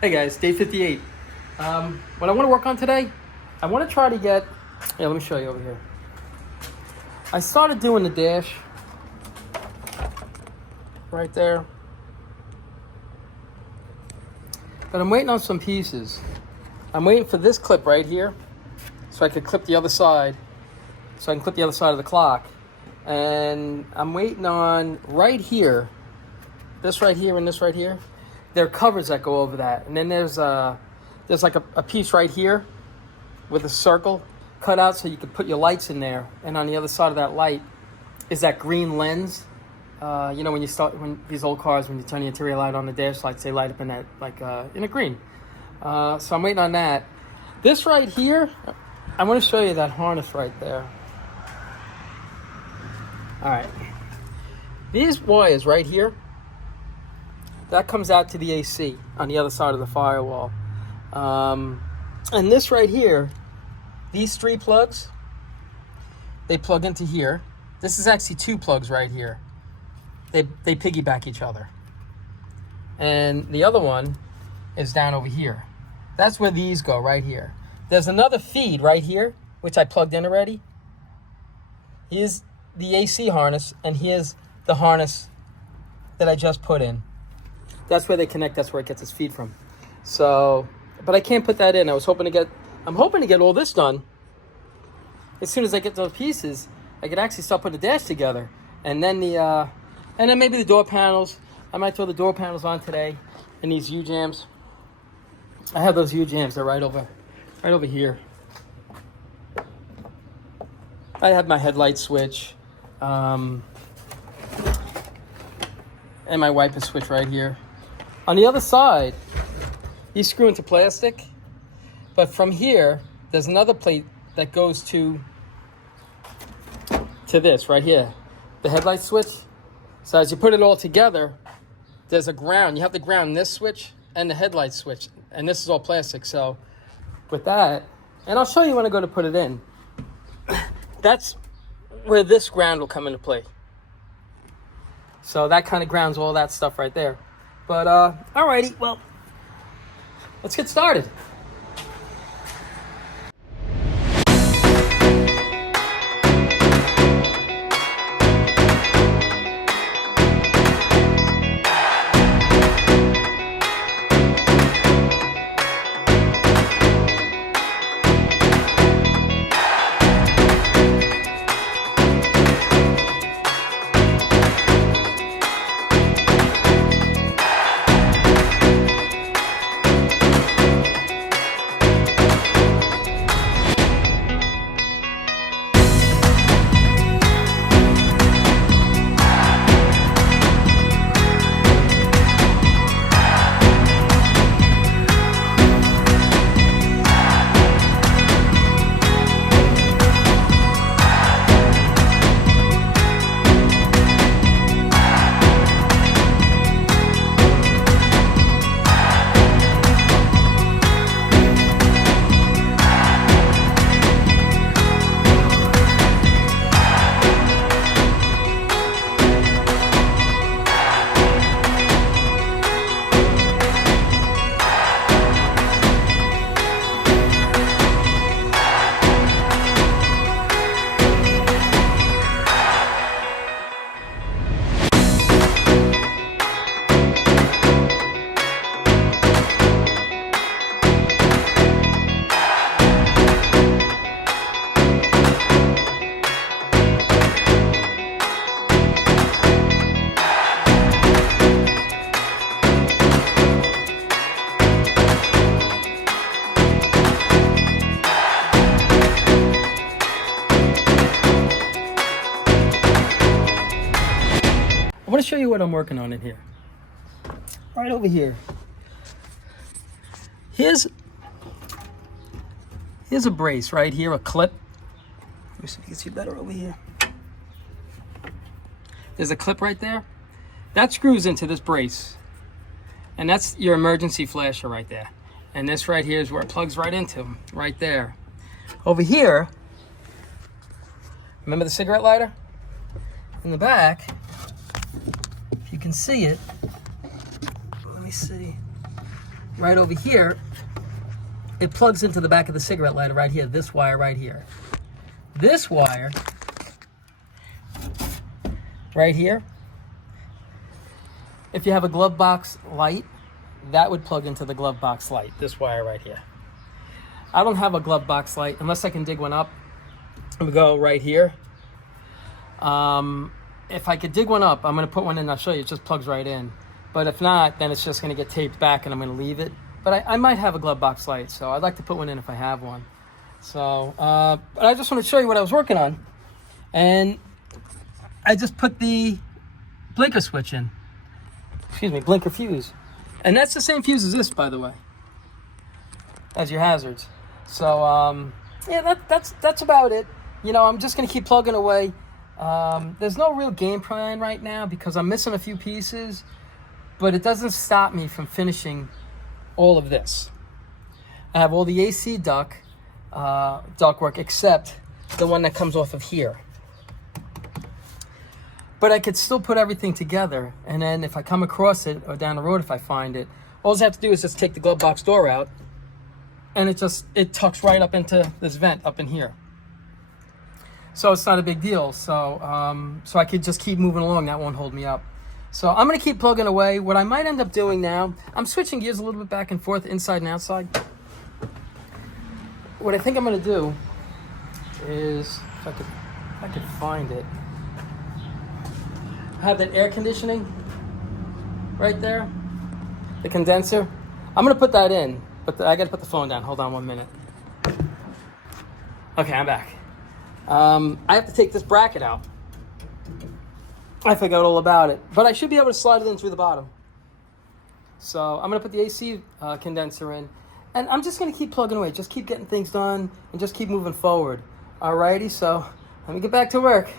Hey guys, day 58. What I want to work on today, I want to try to get, let me show you over here. I started doing the dash right there, but I'm waiting on some pieces. I'm waiting for this clip right here so I could clip the other side, so I can clip the other side of the clock. And I'm waiting on right here, this right here and this right here. There are covers that go over that, and then there's like a piece right here with a circle cut out so you can put your lights in there. And on the other side of that light is that green lens. You know, when these old cars, when you turn the interior light on the dash lights, they light up in that in a green. So I'm waiting on that. This right here, I want to show you that harness right there. All right, these wires right here, that comes out to the AC on the other side of the firewall. And this right here, these three plugs, they plug into here. This is actually two plugs right here. They piggyback each other. And the other one is down over here. That's where these go, right here. There's another feed right here, which I plugged in already. Here's the AC harness, and here's the harness that I just put in. That's where they connect. That's where it gets its feed from. So, but I can't put that in. I'm hoping to get all this done. As soon as I get those pieces, I could actually start putting the dash together. And then maybe the door panels. I might throw the door panels on today and these U-jams. I have those U-jams. They're right over here. I have my headlight switch. And my wiper switch right here. On the other side, you screw into plastic, but from here, there's another plate that goes to this right here, the headlight switch. So as you put it all together, there's a ground. You have to ground this switch and the headlight switch, and this is all plastic. So with that, and I'll show you when I go to put it in, that's where this ground will come into play. So that kind of grounds all that stuff right there. But, alrighty, well, let's get started. I want to show you what I'm working on in here. Right over here. Here's a brace right here, a clip. Let me see if you can see better over here. There's a clip right there. That screws into this brace. And that's your emergency flasher right there. And this right here is where it plugs right into, right there. Over here, remember the cigarette lighter? In the back, if you can see it, let me see. right over here, it plugs into the back of the cigarette lighter right here, this wire right here. This wire right here, if you have a glove box light, that would plug into the glove box light, this wire right here. I don't have a glove box light unless I can dig one up. I'm gonna go right here. If I could dig one up, I'm gonna put one in, I'll show you, it just plugs right in. But if not, then it's just gonna get taped back and I'm gonna leave it. But I might have a glove box light, so I'd like to put one in if I have one. So, but I just want to show you what I was working on. And I just put the blinker switch in. Excuse me, blinker fuse. And that's the same fuse as this, by the way, as your hazards. So, yeah, that's about it. You know, I'm just going to keep plugging away. There's no real game plan right now because I'm missing a few pieces, but it doesn't stop me from finishing all of this. I have all the AC ductwork except the one that comes off of here. But I could still put everything together, and then if I come across it, or down the road if I find it, all I have to do is just take the glove box door out, and it tucks right up into this vent up in here. So it's not a big deal. So so I could just keep moving along. That won't hold me up. So I'm gonna keep plugging away. What I might end up doing now, I'm switching gears a little bit back and forth, inside and outside. What I think I'm gonna do is, if I could find it, I have that air conditioning right there, the condenser. I'm gonna put that in, but I gotta put the phone down. Hold on 1 minute. Okay, I'm back. I have to take this bracket out. I forgot all about it, but I should be able to slide it in through the bottom. So I'm gonna put the AC condenser in, and I'm just gonna keep plugging away, just keep getting things done, and just keep moving forward. Alrighty, so let me get back to work.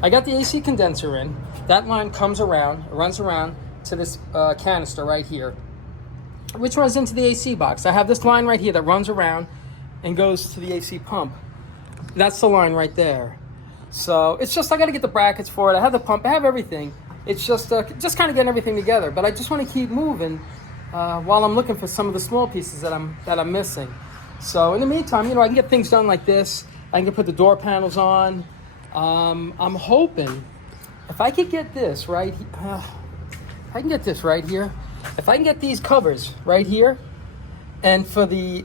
I got the AC condenser in. That line comes around, runs around to this canister right here, which runs into the AC box. I have this line right here that runs around and goes to the AC pump. That's the line right there. So it's just, I got to get the brackets for it. I have the pump, I have everything. It's just kind of getting everything together. But I just want to keep moving while I'm looking for some of the small pieces that I'm missing. So in the meantime, you know, I can get things done like this. I can put the door panels on. I'm hoping if I could get this right, if I can get this right here, if I can get these covers right here, and for the,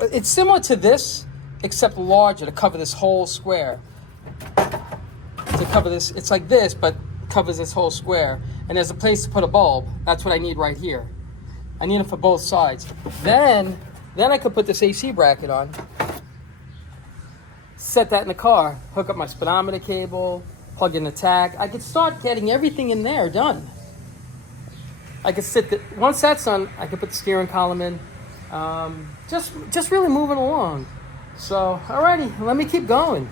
it's similar to this, except larger to cover this whole square. To cover this, it's like this, but covers this whole square. And there's a place to put a bulb. That's what I need right here. I need it for both sides. Then I could put this AC bracket on, set that in the car, hook up my speedometer cable, plug in the tag. I could start getting everything in there done. I could once that's done, I could put the steering column in. Just really moving along. So, alrighty, let me keep going.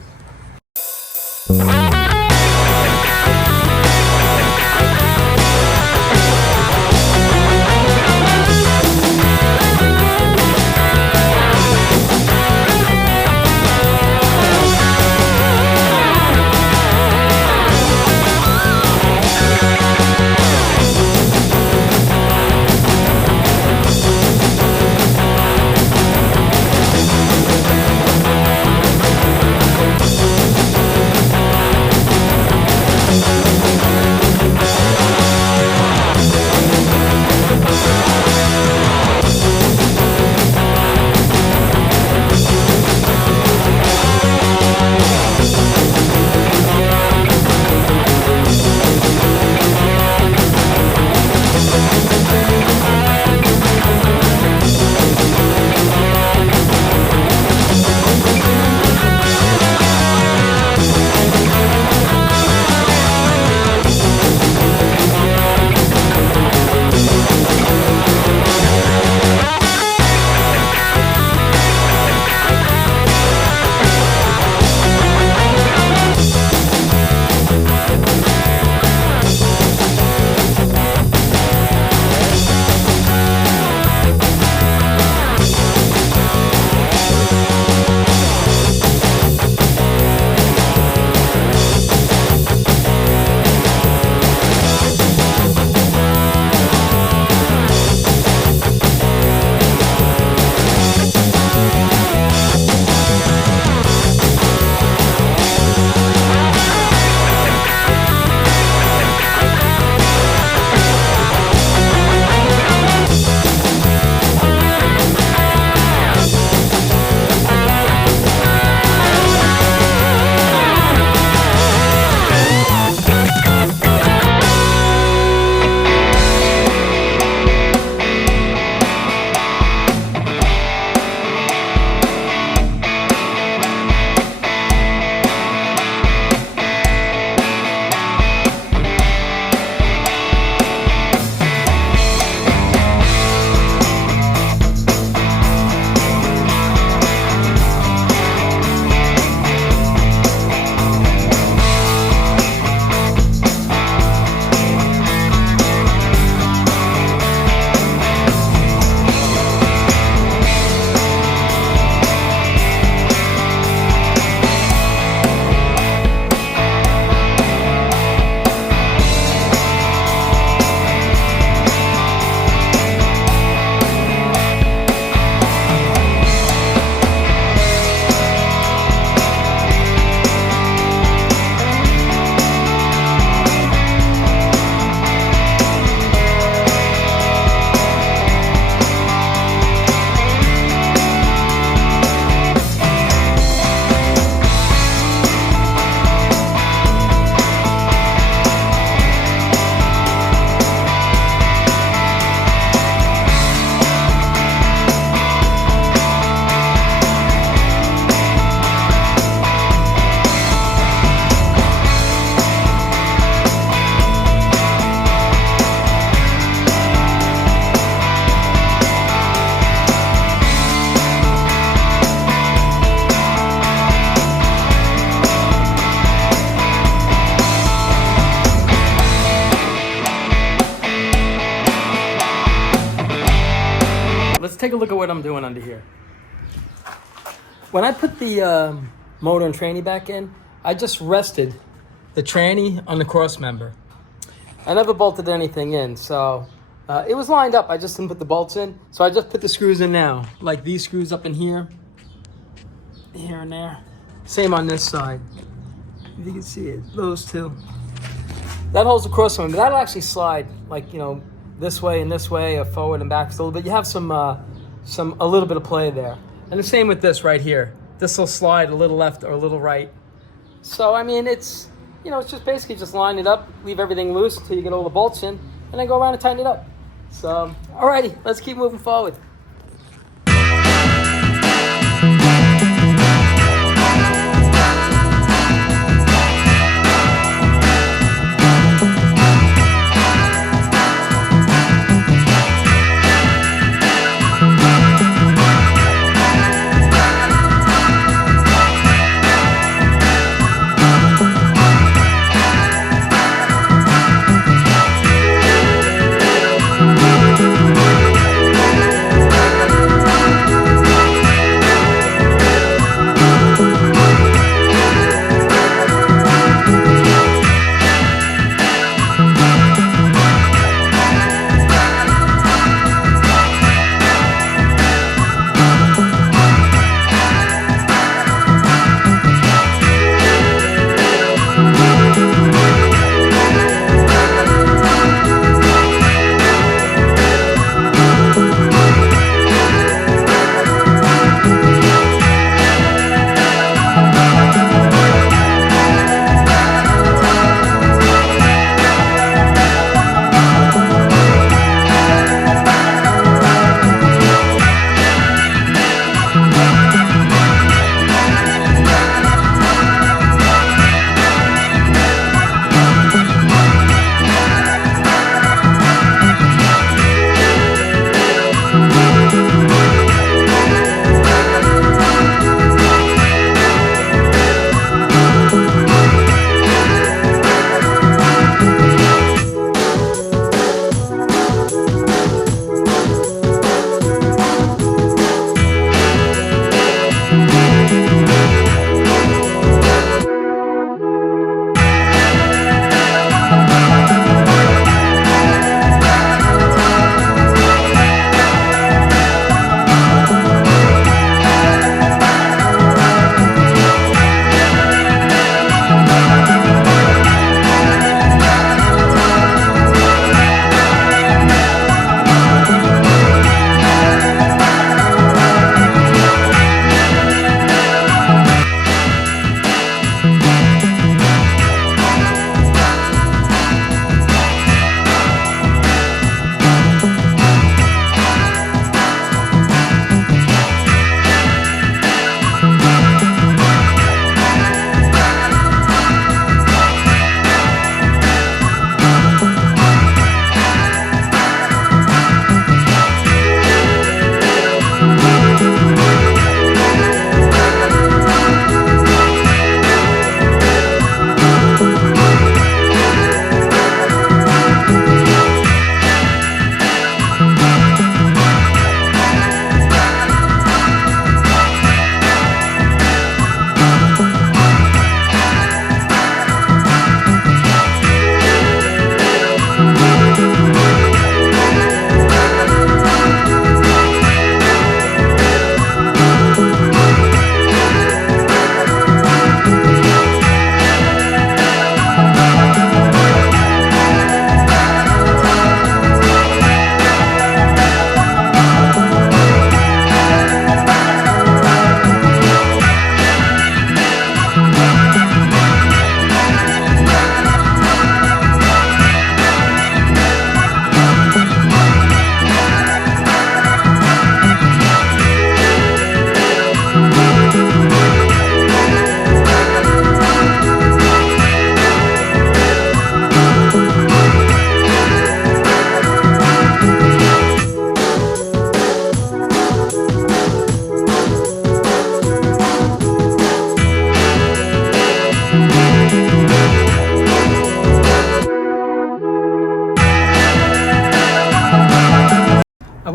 take a look at what I'm doing under here. When I put the motor and tranny back in, I just rested the tranny on the cross member. I never bolted anything in, so It was lined up, I just didn't put the bolts in. So I just put the screws in now. Like these screws up in here. Here and there. Same on this side. If you can see it, those two. That holds the crossmember. That'll actually slide, like, you know, this way and this way, or forward and back a little bit. You have a little bit of play there. And the same with this right here. This will slide a little left or a little right. So, I mean, it's, you know, it's just basically just line it up, leave everything loose until you get all the bolts in, and then go around and tighten it up. So, alrighty, let's keep moving forward.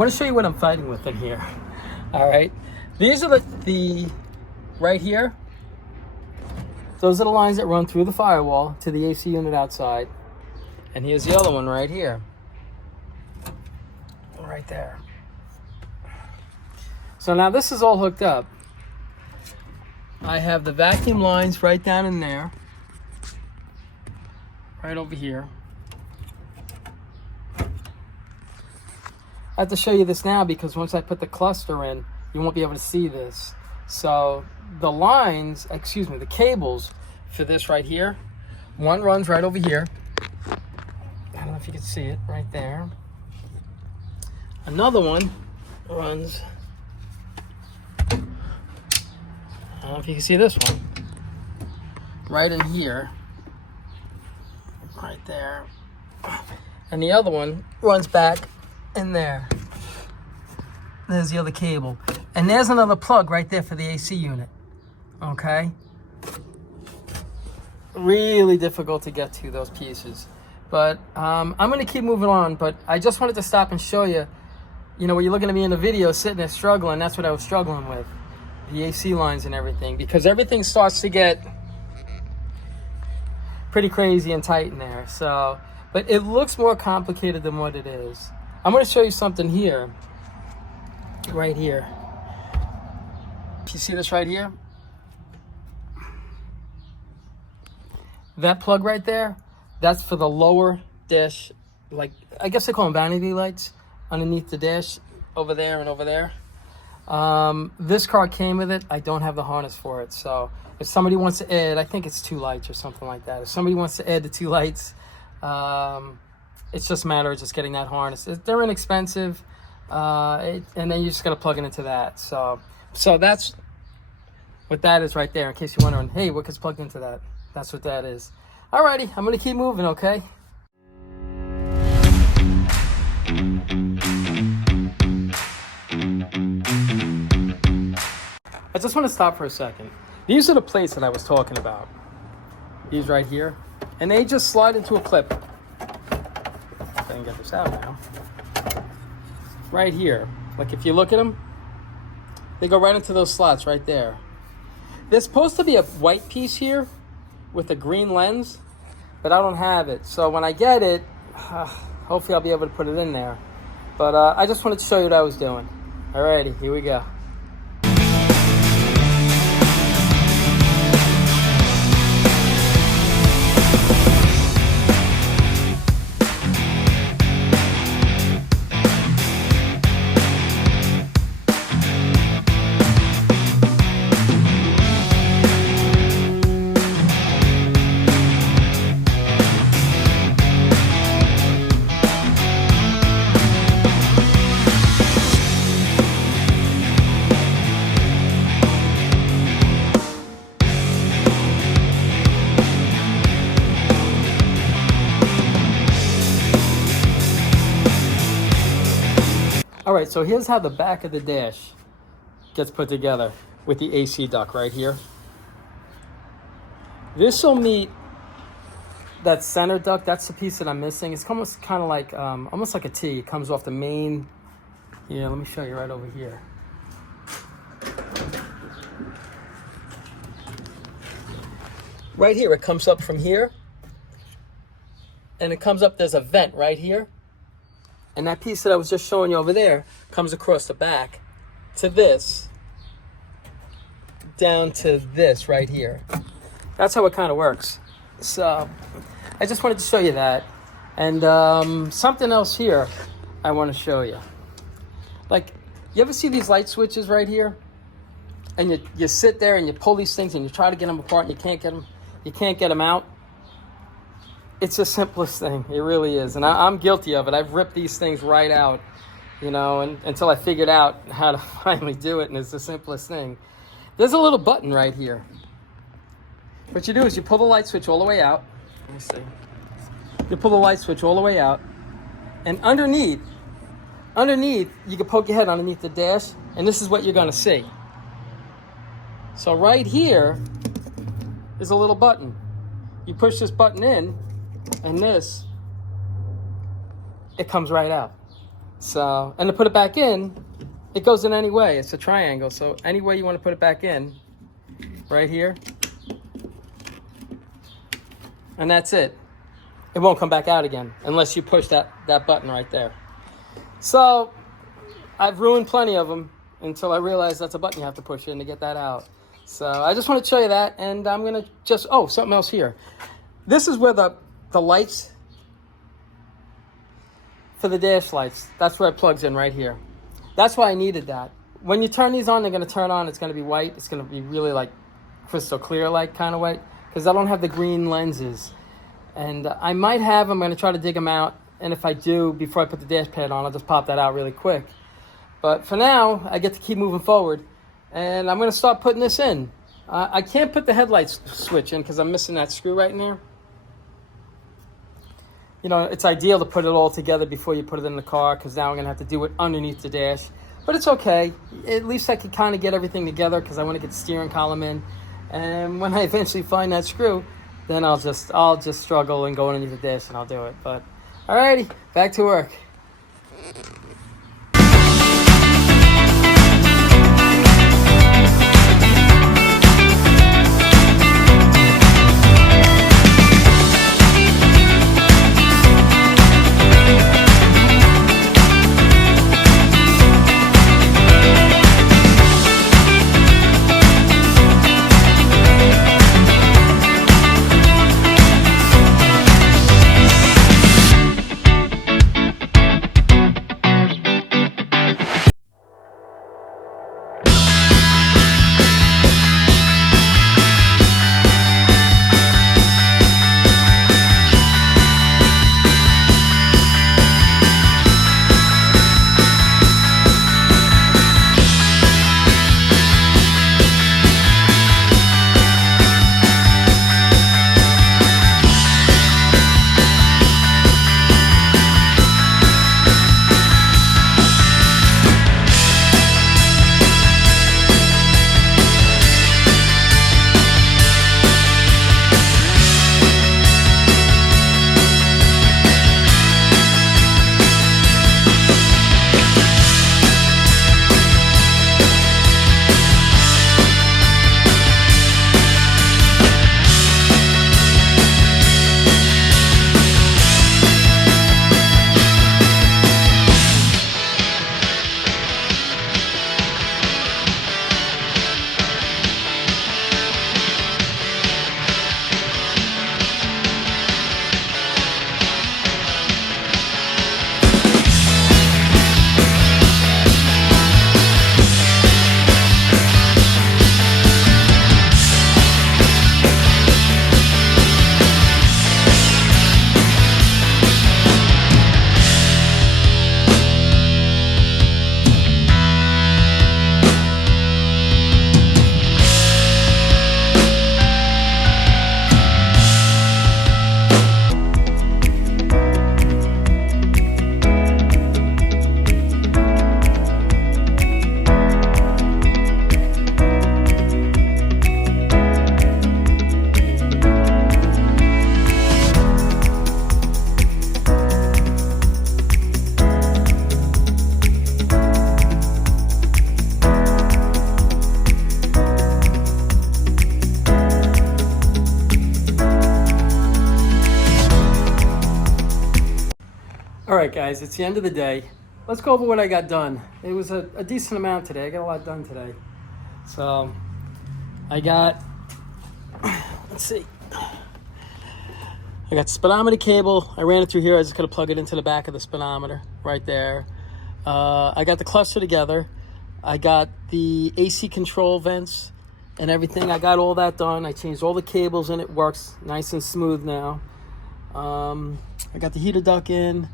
want to show you what I'm fighting with in here. All right, these are the right here. Those are the lines that run through the firewall to the AC unit outside. And here's the other one right here. right there. So now this is all hooked up. I have the vacuum lines right down in there, right over here. I have to show you this now because once I put the cluster in, you won't be able to see this. So the lines, excuse me, the cables for this right here, one runs right over here. I don't know if you can see it right there. Another one runs, I don't know if you can see this one, right in here, right there. And the other one runs back in there. There's the other cable. And there's another plug right there for the AC unit. Okay? Really difficult to get to, those pieces. But I'm going to keep moving on. But I just wanted to stop and show you, you know, when you're looking at me in the video sitting there struggling, that's what I was struggling with. The AC lines and everything. Because everything starts to get pretty crazy and tight in there. So, but it looks more complicated than what it is. I'm going to show you something here. Right here. You see this right here? That plug right there, that's for the lower dash, like, I guess they call them vanity lights, underneath the dash, over there and over there. This car came with it. I don't have the harness for it. So if somebody wants to add, I think it's 2 lights or something like that. If somebody wants to add the 2 lights, it's just a matter of just getting that harness. They're inexpensive. And then you just got to plug it into that. So that's what that is right there, in case you're wondering, hey, what gets plugged into that? That's what that is. Alrighty, I'm going to keep moving, okay? I just want to stop for a second. These are the plates that I was talking about. These right here. And they just slide into a clip. I can get this out now. Right here. Like if you look at them, they go right into those slots right there. There's supposed to be a white piece here with a green lens, but I don't have it. So when I get it, hopefully I'll be able to put it in there. But I just wanted to show you what I was doing. Alrighty, here we go. All right, so here's how the back of the dash gets put together with the AC duct right here. This will meet that center duct. That's the piece that I'm missing. It's almost kind of like, almost like a T. It comes off the main. Yeah, let me show you right over here. Right here, it comes up from here. And it comes up, there's a vent right here. And that piece that I was just showing you over there comes across the back to this, down to this right here. That's how it kind of works. So I just wanted to show you that. And something else here I want to show you. Like, you ever see these light switches right here? And you sit there and you pull these things and you try to get them apart and you can't get them out. It's the simplest thing. It really is. And I'm guilty of it. I've ripped these things right out, you know, until I figured out how to finally do it. And it's the simplest thing. There's a little button right here. What you do is you pull the light switch all the way out. Let me see. You pull the light switch all the way out. And underneath, you can poke your head underneath the dash. And this is what you're going to see. So right here is a little button. You push this button in. And this, it comes right out. So, and to put it back in, it goes in any way. It's a triangle. So any way you want to put it back in, right here. And that's it. It won't come back out again unless you push that button right there. So I've ruined plenty of them until I realized that's a button you have to push in to get that out. So I just want to show you that, and I'm going to just, oh, something else here. This is where the lights for the dash lights, that's where it plugs in right here. That's why I needed that. When you turn these on, they're going to turn on. It's going to be white. It's going to be really like crystal clear, like kind of white, because I don't have the green lenses. And I might have, I'm going to try to dig them out. And if I do, before I put the dash pad on, I'll just pop that out really quick. But for now, I get to keep moving forward. And I'm going to start putting this in. I can't put the headlights switch in because I'm missing that screw right in there. You know, it's ideal to put it all together before you put it in the car, because now I'm going to have to do it underneath the dash. But it's okay. At least I can kind of get everything together, because I want to get the steering column in. And when I eventually find that screw, then I'll just struggle and go underneath the dash and I'll do it. But alrighty, back to work. All right, guys, it's the end of the day. Let's go over what I got done. It was a decent amount today. I got a lot done today. So I got, let's see. I got speedometer cable. I ran it through here. I just got to plug it into the back of the speedometer right there. I got the cluster together. I got the AC control vents and everything. I got all that done. I changed all the cables and it works nice and smooth now. I got the heater duct in.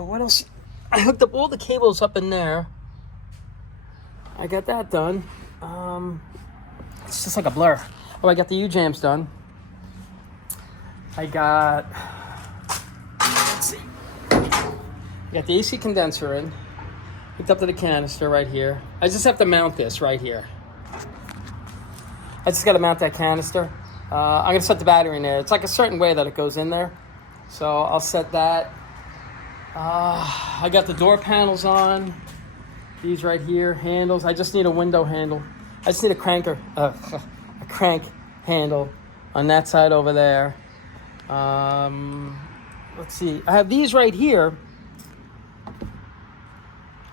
What else? I hooked up all the cables up in there. I got that done. It's just like a blur. Oh, I got the U-jams done. I got, let's see. I got the AC condenser in. Hooked up to the canister right here. I just have to mount this right here. I just got to mount that canister. I'm going to set the battery in there. It's like a certain way that it goes in there. So I'll set that. I got the door panels on. These right here, handles. I just need a window handle. I just need a crank handle on that side over there. Let's see. I have these right here.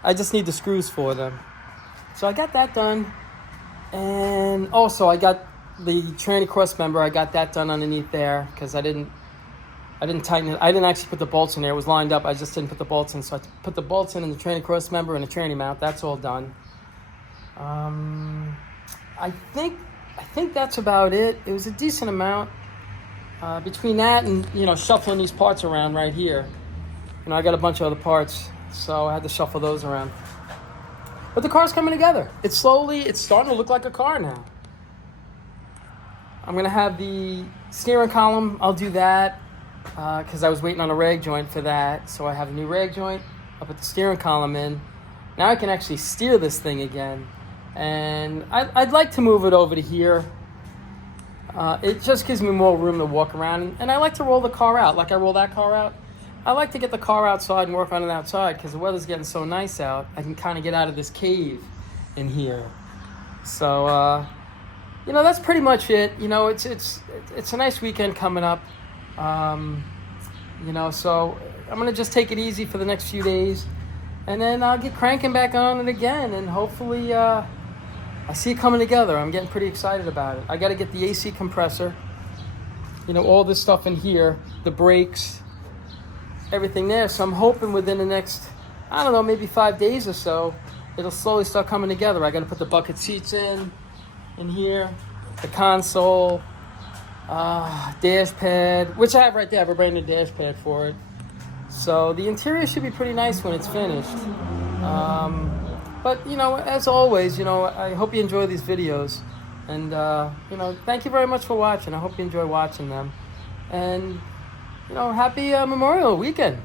I just need the screws for them. So I got that done. And also I got the tranny cross member. I got that done underneath there because I didn't tighten it. I didn't actually put the bolts in there. It was lined up. I just didn't put the bolts in. So I put the bolts in the tranny cross member and the tranny mount. That's all done. I think that's about it. It was a decent amount. Between that and, shuffling these parts around right here. I got a bunch of other parts, so I had to shuffle those around. But the car's coming together. It's starting to look like a car now. I'm going to have the steering column. I'll do that because I was waiting on a rag joint for that. So I have a new rag joint. I'll put the steering column in. Now I can actually steer this thing again. And I'd like to move it over to here. It just gives me more room to walk around. And I like to roll the car out, like I roll that car out. I like to get the car outside and work on it outside because the weather's getting so nice out. I can kind of get out of this cave in here. So, that's pretty much it. It's a nice weekend coming up. So I'm going to just take it easy for the next few days. And then I'll get cranking back on it again. And hopefully I see it coming together. I'm getting pretty excited about it. I got to get the AC compressor. All this stuff in here. The brakes. Everything there. So I'm hoping within the next, maybe 5 days or so, it'll slowly start coming together. I got to put the bucket seats in here, the console, dash pad, which I have right there. I have a brand new dash pad for it. So the interior should be pretty nice when it's finished. But as always, I hope you enjoy these videos. And, thank you very much for watching. I hope you enjoy watching them. And, happy Memorial Weekend.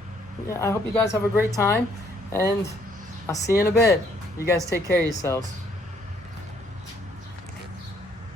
I hope you guys have a great time. And I'll see you in a bit. You guys take care of yourselves.